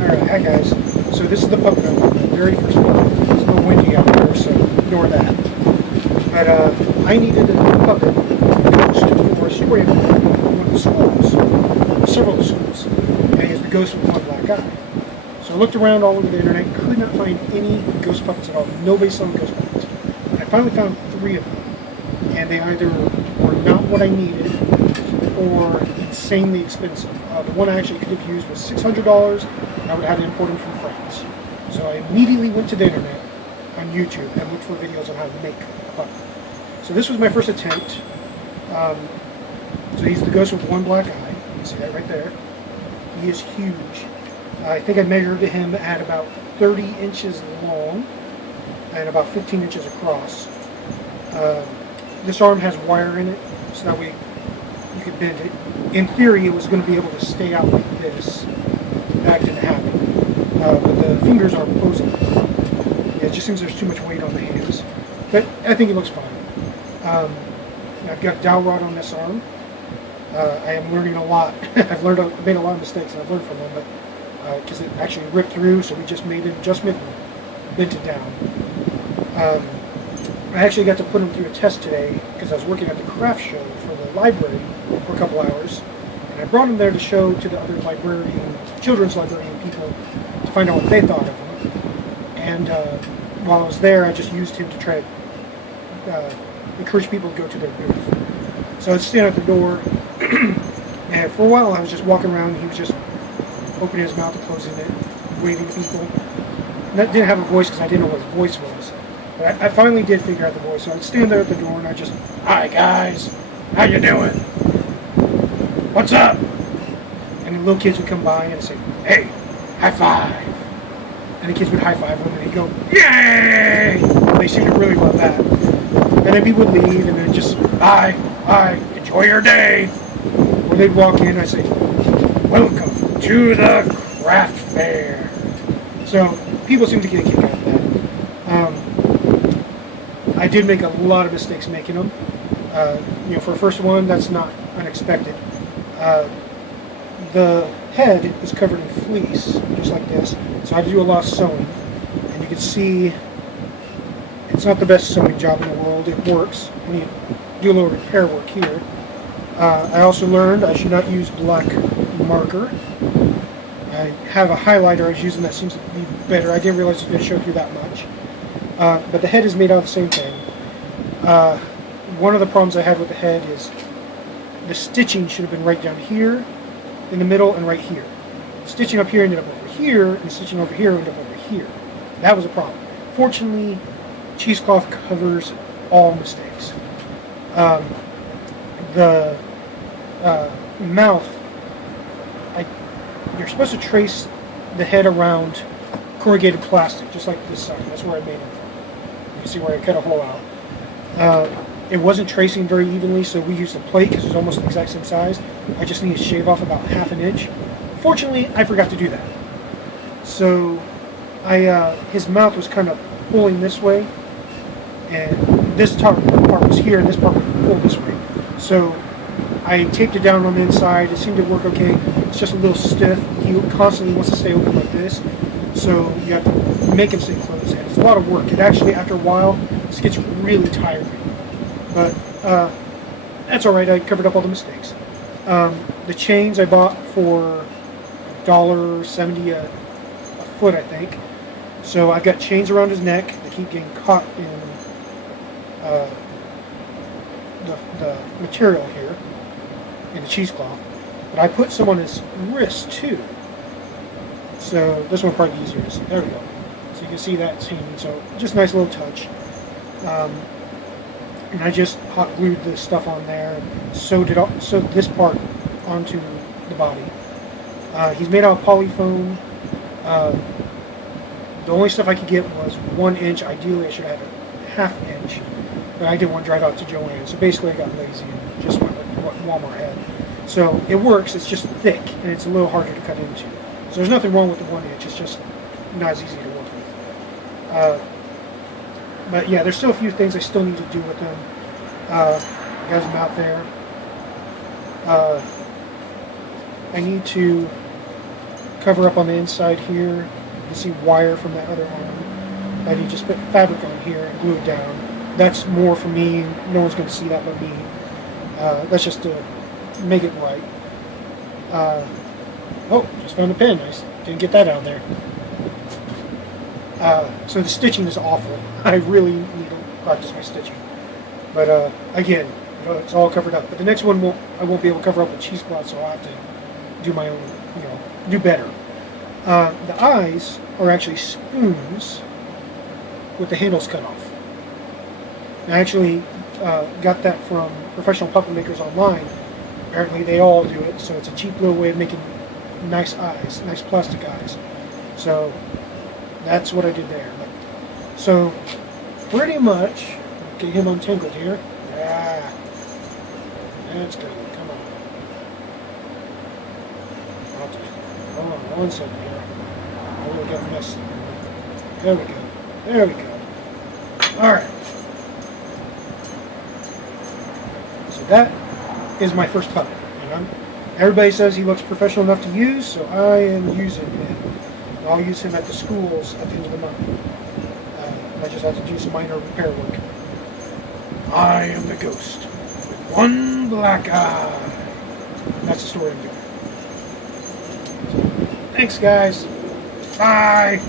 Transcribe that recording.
Alright, hi guys. So this is the puppet I made, the very first puppet. It's a little windy out there, so ignore that. But I needed a puppet ghost for a story of one of the schools, several of the schools, and he is the ghost with one black eye. So I looked around all over the internet, could not find any ghost puppets at all. Nobody's selling ghost puppets. I finally found 3 of them, and they either were not what I needed or insanely expensive. The one I actually could have used was $600, and I would have had to import them from France. So I immediately went to the internet on YouTube and looked for videos on how to make a puppet. So this was my first attempt. So he's the ghost with one black eye. You can see that right there. He is huge. I think I measured him at about 30 inches long and about 15 inches across. This arm has wire in it, so that way you could bend it. In theory, it was going to be able to stay out like this. That didn't happen. But the fingers are opposing. Yeah, it just seems there's too much weight on the hands. But I think it looks fine. I've got a dowel rod on this arm. I am learning a lot. I've made a lot of mistakes, and I've learned from them. But because it actually ripped through, so we just made an adjustment and bent it down. I actually got to put him through a test today because I was working at the craft show for the library for a couple hours, and I brought him there to show to the other children's librarian people to find out what they thought of him. And while I was there, I just used him to try to encourage people to go to their booth. So I'd stand at the door, and for a while I was just walking around, and he was just opening his mouth and closing it, waving to people. And that didn't have a voice because I didn't know what his voice was. But I finally did figure out the voice, so I'd stand there at the door and I'd just, "Hi guys, how you doing? What's up?" And the little kids would come by and say, "Hey, high five." And the kids would high five him and he'd go, "Yay!" They seemed to really love that. And then people would leave and then just, "Bye, bye, enjoy your day." Or they'd walk in and I'd say, "Welcome to the craft fair." So people seem to get a kick out of that. I did make a lot of mistakes making them. For a first one, that's not unexpected. The head is covered in fleece, just like this, so I had to do a lot of sewing. And you can see it's not the best sewing job in the world. It works. I need to do a little repair work here. I also learned I should not use black marker. I have a highlighter I was using that seems to be better. I didn't realize it was going to show through that much. But the head is made out of the same thing. One of the problems I had with the head is the stitching should have been right down here, in the middle, and right here. Stitching up here ended up over here, and stitching over here ended up over here. That was a problem. Fortunately, cheesecloth covers all mistakes. The mouth, you're supposed to trace the head around corrugated plastic, just like this side. That's where I made it from. You can see where I cut a hole out. It wasn't tracing very evenly, so we used a plate because it's almost the exact same size. I just need to shave off about ½ an inch. Fortunately, I forgot to do that. So his mouth was kind of pulling this way, and this top part was here, and this part would pull this way. So I taped it down on the inside. It seemed to work okay. It's just a little stiff. He constantly wants to stay open like this. So you have to make him stay closed. And it's a lot of work. It actually, after a while, this gets really tiring. But that's all right. I covered up all the mistakes. The chains I bought for $1.70 a foot, I think. So I've got chains around his neck that keep getting caught in the material here, in the cheesecloth. But I put some on his wrist too. So this one probably easier to see. There we go. So you can see that hanging. So just a nice little touch. And I just hot glued the stuff on there and sewed this part onto the body. He's made out of polyfoam. The only stuff I could get was 1 inch. Ideally, I should have had a ½ inch, but I didn't want to drive out to Joanne. So basically, I got lazy and just went with what Walmart had. So it works. It's just thick and it's a little harder to cut into. So there's nothing wrong with the 1 inch. It's just not as easy to work with. But yeah, there's still a few things I still need to do with him. Got his mouth there. I need to cover up on the inside here. You can see wire from that other arm that he just put fabric on here and glued down. That's more for me. No one's going to see that but me. That's just to make it right. Oh, just found a pin. I didn't get that out there. So the stitching is awful. I really need to practice my stitching. But again, it's all covered up. But the next one I won't be able to cover up with cheesecloth, so I'll have to do my own, do better. The eyes are actually spoons with the handles cut off. I actually got that from professional puppet makers online. Apparently they all do it, so it's a cheap little way of making nice eyes, nice plastic eyes. So that's what I did there. So pretty much, get him untangled here. Yeah, that's good. Come on. Hold on 1 second here. I really got messed. There we go. There we go. All right. So that is my first puppet. And everybody says he looks professional enough to use, so I am using him. I'll use him at the schools at the end of the month. I just have to do some minor repair work. I am the ghost with one black eye. That's the story I'm doing. So, thanks, guys. Bye.